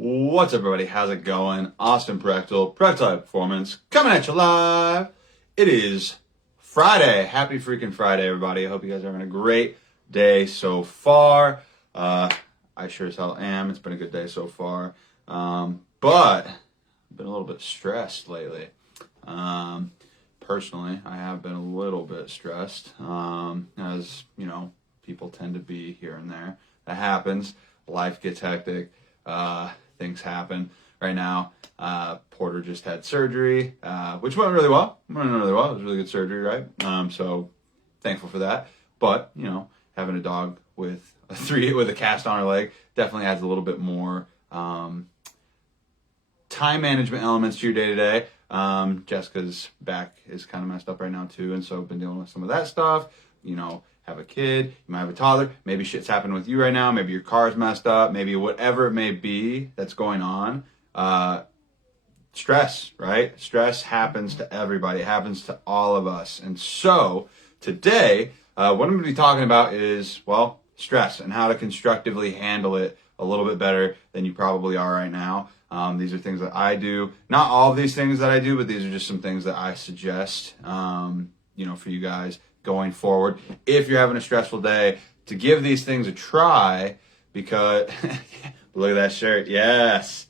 What's up, everybody? How's it going? Austin Prechtel, Prechtel Performance, coming at you live. It is Friday. Happy freaking Friday, everybody. I hope you guys are having a great day so far. I sure as hell am. It's been a good day so far. But I've been a little bit stressed lately. Personally, I have been a little bit stressed, as, you know, people tend to be here and there. That happens. Life gets hectic. Things happen. Right now, Porter just had surgery, which went really well. It was really good surgery, right? So thankful for that. But, you know, having a dog with a cast on her leg definitely adds a little bit more time management elements to your day-to-day. Jessica's back is kind of messed up right now too, and so I've been dealing with some of that stuff. You know, have a kid, you might have a toddler, maybe shit's happening with you right now, maybe your car's messed up, maybe whatever it may be that's going on. Stress, right? Stress happens to everybody. It happens to all of us. And so today, what I'm going to be talking about is, well, stress and how to constructively handle it a little bit better than you probably are right now. These are things that I do. Not all of these things that I do, but these are just some things that I suggest, you know, for you guys going forward. If you're having a stressful day, to give these things a try, because look at that shirt. Yes,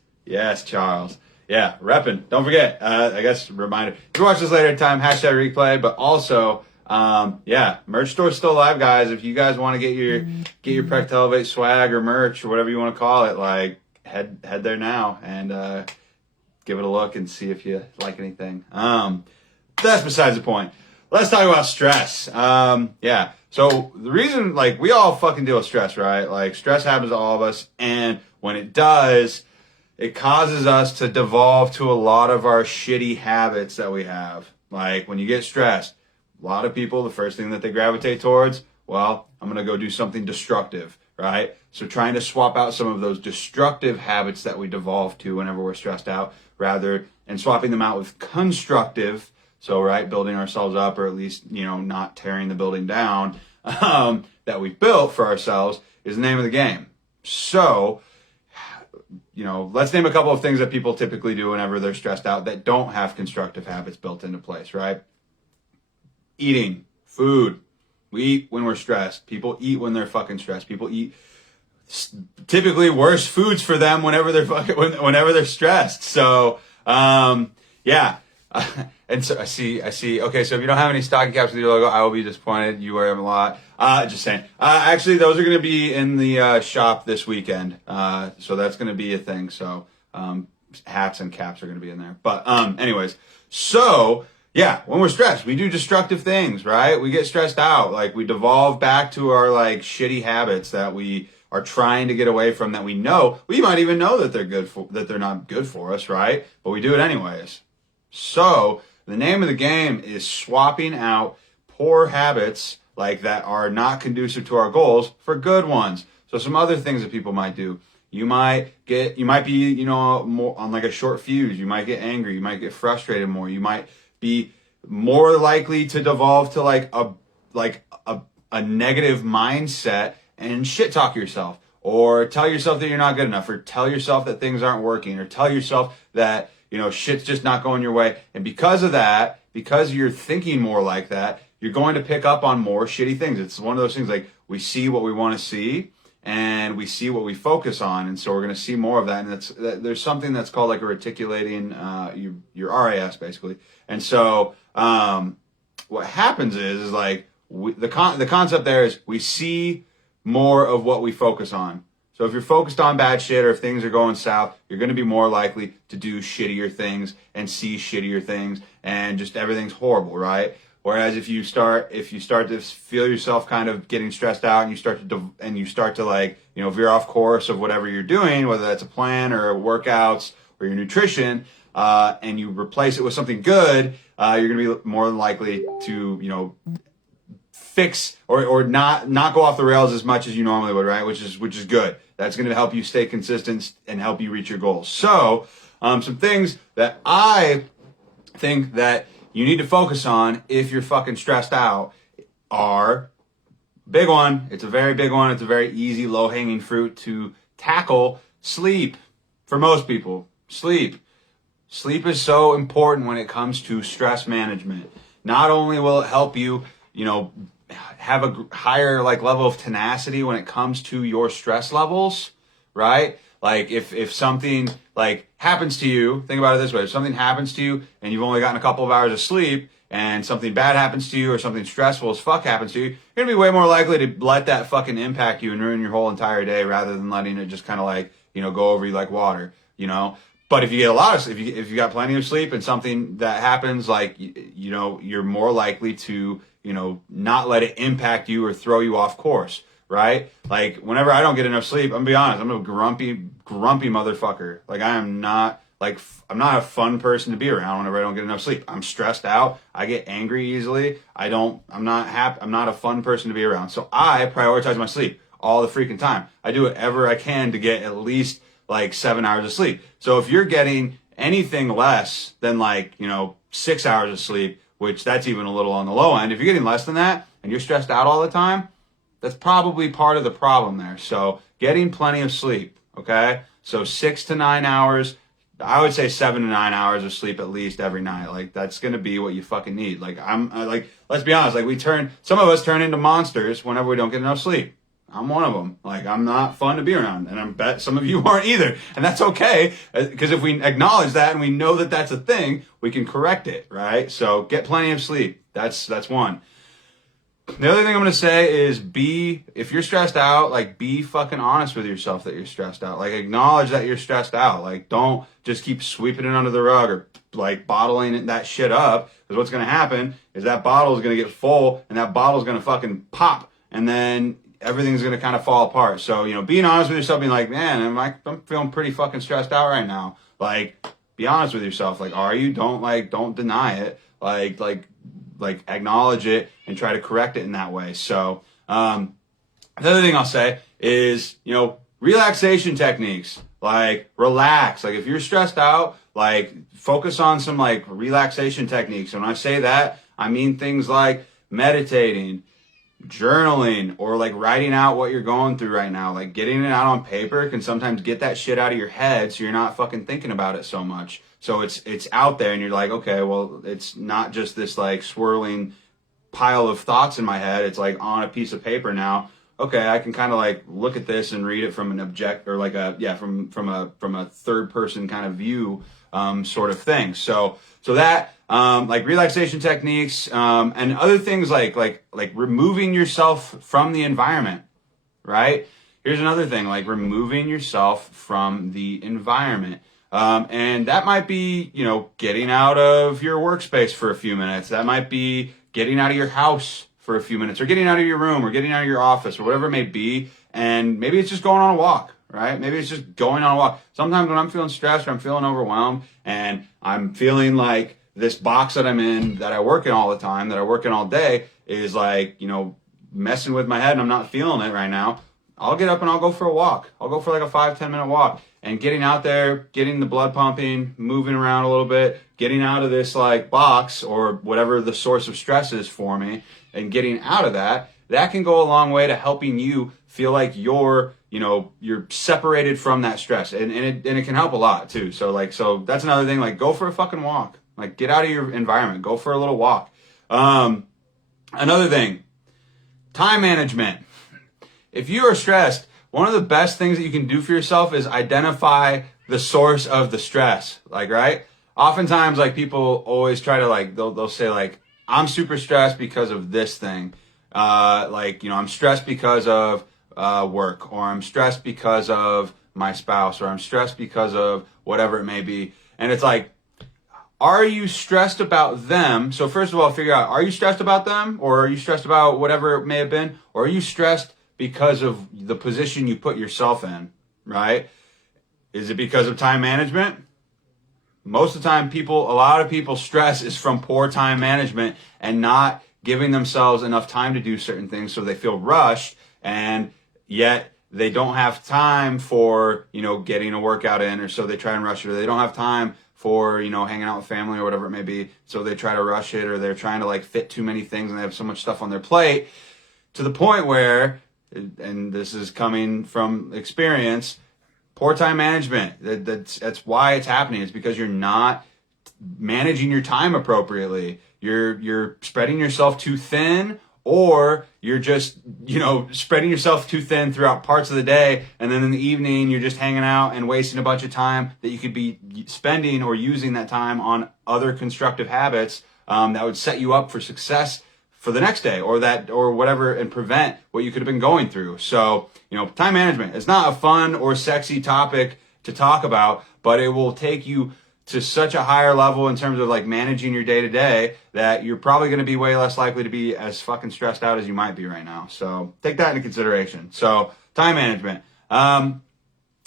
Charles. Yeah, repping. Don't forget, I guess, reminder, if you watch this later in time, hashtag replay, but also, yeah, merch store's still alive, guys. If you guys want to get your Prec to Elevate swag or merch or whatever you want to call it, like, head there now and give it a look and see if you like anything. That's besides the point. Let's talk about stress. Yeah. So the reason, like, we all fucking deal with stress, right? Like, stress happens to all of us, and when it does, it causes us to devolve to a lot of our shitty habits that we have. Like, when you get stressed, a lot of people, the first thing that they gravitate towards, well, I'm going to go do something destructive, right? So trying to swap out some of those destructive habits that we devolve to whenever we're stressed out, and swapping them out with constructive, so, right, building ourselves up, or at least, you know, not tearing the building down, that we've built for ourselves, is the name of the game. So, you know, let's name a couple of things that people typically do whenever they're stressed out that don't have constructive habits built into place, right? Eating, food. We eat when we're stressed. People eat when they're fucking stressed. People eat typically worse foods for them whenever they're stressed. So, yeah. And so I see. Okay, so if you don't have any stocking caps with your logo, I will be disappointed. You wear them a lot. Just saying. Actually, those are going to be in the shop this weekend. So that's going to be a thing. So hats and caps are going to be in there. But anyways, so yeah, when we're stressed, we do destructive things, right? We get stressed out. Like, we devolve back to our, like, shitty habits that we are trying to get away from, that we might even know that they're not good for us, right? But we do it anyways. So the name of the game is swapping out poor habits, like, that are not conducive to our goals, for good ones. So some other things that people might do. You might be, you know, more on, like, a short fuse. You might get angry. You might get frustrated more. You might be more likely to devolve to a negative mindset and shit talk yourself, or tell yourself that you're not good enough, or tell yourself that things aren't working, or tell yourself that, you know, shit's just not going your way. And because of that, because you're thinking more like that, you're going to pick up on more shitty things. It's one of those things, like, we see what we want to see, and we see what we focus on, and so we're going to see more of that. And there's something that's called, like, a reticulating your RAS, basically. And so what happens is like, the concept there is we see more of what we focus on. So if you're focused on bad shit, or if things are going south, you're going to be more likely to do shittier things and see shittier things, and just everything's horrible, right? Whereas if you start to feel yourself kind of getting stressed out, and you start to like, you know, veer off course of whatever you're doing, whether that's a plan or workouts or your nutrition, and you replace it with something good, you're going to be more than likely to, you know, fix or not go off the rails as much as you normally would, right? Which is good. That's going to help you stay consistent and help you reach your goals. So, some things that I think that you need to focus on if you're fucking stressed out are, big one. It's a very big one. It's a very easy, low-hanging fruit to tackle. Sleep. for most people, sleep. Sleep is so important when it comes to stress management. Not only will it help you, have a higher like level of tenacity when it comes to your stress levels, right? Like if something like happens to you, think about it this way. If something happens to you and you've only gotten a couple of hours of sleep and something bad happens to you or something stressful as fuck happens to you, you're going to be way more likely to let that fucking impact you and ruin your whole entire day rather than letting it just kind of like, go over you like water, But if you get a lot of, if you got plenty of sleep and something that happens, like, you're more likely to, not let it impact you or throw you off course, right? Like, whenever I don't get enough sleep, I'm gonna be honest, I'm a grumpy motherfucker. Like, I'm not a fun person to be around whenever I don't get enough sleep. I'm stressed out. I get angry easily. I'm not a fun person to be around. So I prioritize my sleep all the freaking time. I do whatever I can to get at least like 7 hours of sleep. So if you're getting anything less than 6 hours of sleep, which that's even a little on the low end, if you're getting less than that and you're stressed out all the time, that's probably part of the problem there. So getting plenty of sleep, okay? So 6 to 9 hours, I would say 7 to 9 hours of sleep at least every night. Like, that's going to be what you fucking need. Like, let's be honest, like some of us turn into monsters whenever we don't get enough sleep. I'm one of them. Like, I'm not fun to be around, and I bet some of you aren't either. And that's okay, because if we acknowledge that and we know that that's a thing, we can correct it, right? So get plenty of sleep. That's one. The other thing I'm going to say is if you're stressed out, like, be fucking honest with yourself that you're stressed out. Like, acknowledge that you're stressed out. Like, don't just keep sweeping it under the rug or like bottling that shit up, because what's going to happen is that bottle is going to get full and that bottle is going to fucking pop, and then everything's going to kind of fall apart. So, being honest with yourself, being like, man, I'm feeling pretty fucking stressed out right now. Like, be honest with yourself. Like, are you? Don't deny it. Like acknowledge it and try to correct it in that way. So, the other thing I'll say is, relaxation techniques. Like, relax. Like, if you're stressed out, like, focus on some like relaxation techniques. And when I say that, I mean things like meditating, journaling, or like writing out what you're going through right now. Like, getting it out on paper can sometimes get that shit out of your head so you're not fucking thinking about it so much. So it's out there and you're like, okay, well, it's not just this like swirling pile of thoughts in my head. It's like on a piece of paper now. Okay, I can kind of like look at this and read it from an from a third person kind of view, sort of thing. So that like relaxation techniques, and other things like removing yourself from the environment, right? Here's another thing, like removing yourself from the environment. And that might be, getting out of your workspace for a few minutes. That might be getting out of your house for a few minutes, or getting out of your room, or getting out of your office, or whatever it may be. And maybe it's just going on a walk, right? Maybe it's just going on a walk. Sometimes when I'm feeling stressed or I'm feeling overwhelmed and I'm feeling like this box that I'm in, that I work in all the time, that I work in all day, is like, messing with my head and I'm not feeling it right now, I'll get up and I'll go for a walk. I'll go for like a 5-10 minute walk. And getting out there, getting the blood pumping, moving around a little bit, getting out of this like box or whatever the source of stress is for me, and getting out of that can go a long way to helping you feel like you're separated from that stress. And it can help a lot too. So that's another thing, like, go for a fucking walk. Like, get out of your environment, go for a little walk. Another thing, time management. If you are stressed, one of the best things that you can do for yourself is identify the source of the stress. Like, right? Oftentimes, like, people always try to like, they'll say like, I'm super stressed because of this thing. I'm stressed because of work, or I'm stressed because of my spouse, or I'm stressed because of whatever it may be. And it's like, are you stressed about them? So first of all, figure out, are you stressed about them, or are you stressed about whatever it may have been? Or are you stressed because of the position you put yourself in, right? Is it because of time management? Most of the time, a lot of people's stress is from poor time management and not giving themselves enough time to do certain things, so they feel rushed, and yet they don't have time for, getting a workout in, or so they try and rush it, or they don't have time for, hanging out with family or whatever it may be, so they try to rush it, or they're trying to like fit too many things and they have so much stuff on their plate, to the point where, and this is coming from experience, Poor time management. That's why it's happening. It's because you're not managing your time appropriately. You're spreading yourself too thin, or you're just, spreading yourself too thin throughout parts of the day, and then in the evening you're just hanging out and wasting a bunch of time that you could be spending or using that time on other constructive habits that would set you up for success for the next day or whatever, and prevent what you could have been going through. So, time management is not a fun or sexy topic to talk about, but it will take you to such a higher level in terms of like managing your day to day that you're probably going to be way less likely to be as fucking stressed out as you might be right now. So take that into consideration. So time management. The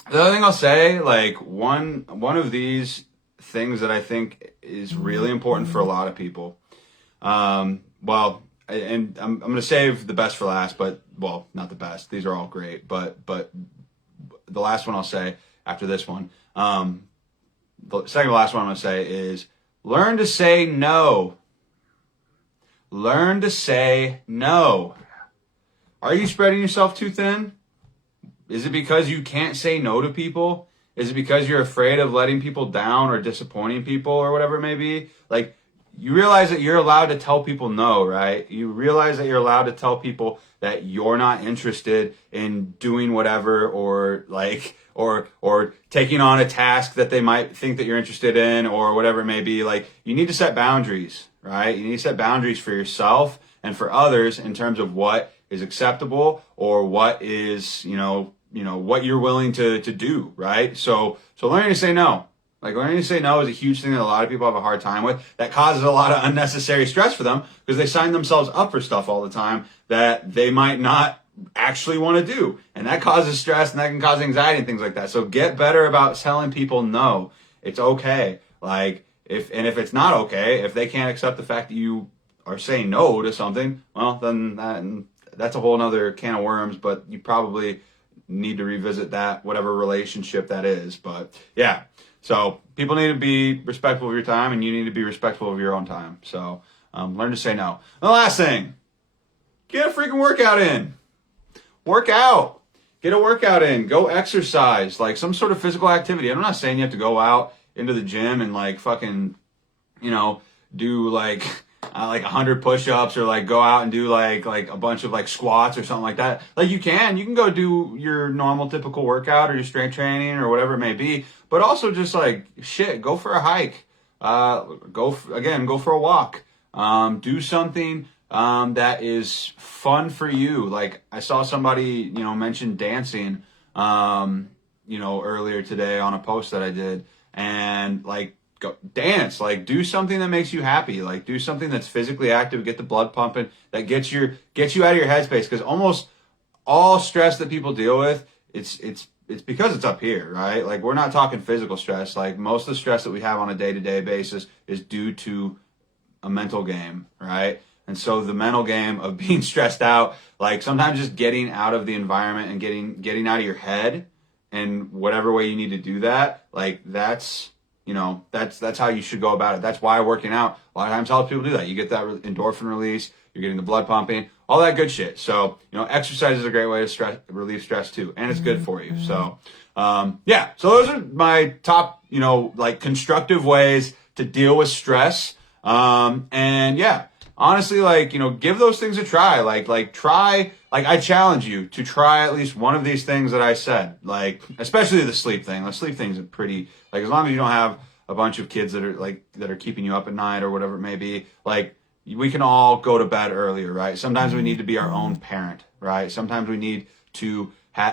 other thing I'll say, like one of these things that I think is really important for a lot of people. And I'm going to save the best for last, but not the best. These are all great, but the last one I'll say after this one. The second to last one I'm going to say is learn to say no. Learn to say no. Are you spreading yourself too thin? Is it because you can't say no to people? Is it because you're afraid of letting people down or disappointing people or whatever it may be? Like, you realize that you're allowed to tell people no, right? You realize that you're allowed to tell people that you're not interested in doing whatever, or taking on a task that they might think that you're interested in, or whatever it may be. Like, you need to set boundaries, right? You need to set boundaries for yourself and for others in terms of what is acceptable, or what is, what you're willing to do, right? So learning to say no. Like, learning to say no is a huge thing that a lot of people have a hard time with. That causes a lot of unnecessary stress for them because they sign themselves up for stuff all the time that they might not actually want to do. And that causes stress, and that can cause anxiety and things like that. So get better about telling people no. It's okay. Like, if it's not okay, if they can't accept the fact that you are saying no to something, well, then that's a whole nother can of worms, but you probably need to revisit that, whatever relationship that is. But yeah. So people need to be respectful of your time, and you need to be respectful of your own time. So learn to say no. And the last thing, get a freaking workout in. Work out. Get a workout in. Go exercise, like some sort of physical activity. I'm not saying you have to go out into the gym and like fucking, do like 100 push-ups, or like go out and do like a bunch of like squats or something like that. Like, you can go do your normal typical workout or your strength training or whatever it may be, but also just like go for a hike, go for a walk, do something that is fun for you. Like, I saw somebody mention dancing earlier today on a post that I did, and like, go dance, like do something that makes you happy, like do something that's physically active, get the blood pumping, that gets you out of your headspace. Because almost all stress that people deal with, it's because it's up here, right? Like, we're not talking physical stress. Like, most of the stress that we have on a day-to-day basis is due to a mental game, right? And so the mental game of being stressed out, like sometimes just getting out of the environment and getting out of your head, and whatever way you need to do that, like that's how you should go about it. That's why working out a lot of times helps people do that. You get that endorphin release, you're getting the blood pumping, all that good shit. So, exercise is a great way to relieve stress too, and it's good for you. So, so those are my top, constructive ways to deal with stress. Honestly, give those things a try. I challenge you to try at least one of these things that I said, like, especially the sleep thing. The sleep thing is pretty, like, as long as you don't have a bunch of kids that are keeping you up at night or whatever it may be, like, we can all go to bed earlier, right? Sometimes we need to be our own parent, right? Sometimes we need to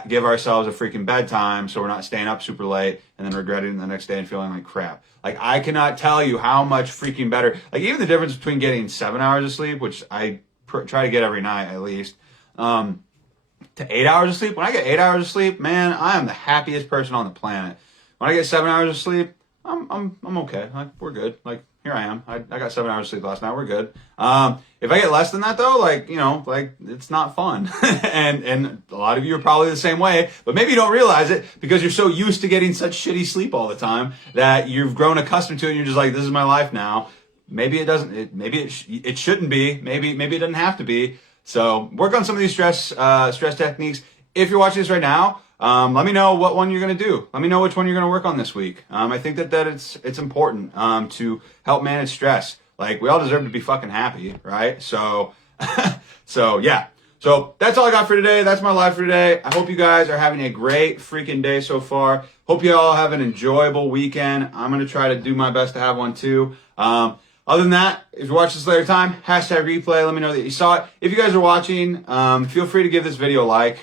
give ourselves a freaking bedtime so we're not staying up super late and then regretting it the next day and feeling like crap. Like, I cannot tell you how much freaking better, like, even the difference between getting 7 hours of sleep, which I try to get every night at least, to 8 hours of sleep. When I get 8 hours of sleep, man, I am the happiest person on the planet. When I get 7 hours of sleep, I'm okay. Like, we're good. Like, here I am. I got 7 hours of sleep last night. We're good. If I get less than that though, it's not fun. and a lot of you are probably the same way, but maybe you don't realize it because you're so used to getting such shitty sleep all the time that you've grown accustomed to it, and you're just like, this is my life now. Maybe it doesn't, maybe it shouldn't be. Maybe it doesn't have to be. So work on some of these stress techniques. if you're watching this right now, let me know what one you're going to do. Let me know which one you're going to work on this week. I think that it's important to help manage stress. Like, we all deserve to be fucking happy, right? So, so yeah. So that's all I got for today. That's my life for today. I hope you guys are having a great freaking day so far. Hope you all have an enjoyable weekend. I'm going to try to do my best to have one too. Other than that, if you watch this later time, hashtag replay. Let me know that you saw it. If you guys are watching, feel free to give this video a like.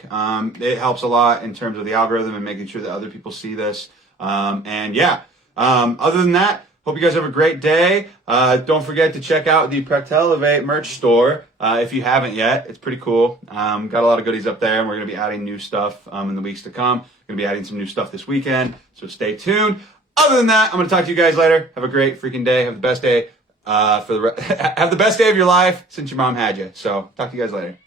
It helps a lot in terms of the algorithm and making sure that other people see this. And yeah, other than that, hope you guys have a great day. Don't forget to check out the Elevate merch store if you haven't yet. It's pretty cool. Got a lot of goodies up there, and we're going to be adding new stuff in the weeks to come. Going to be adding some new stuff this weekend, so stay tuned. Other than that, I'm going to talk to you guys later. Have a great freaking day. Have the best day have the best day of your life since your mom had you. So talk to you guys later.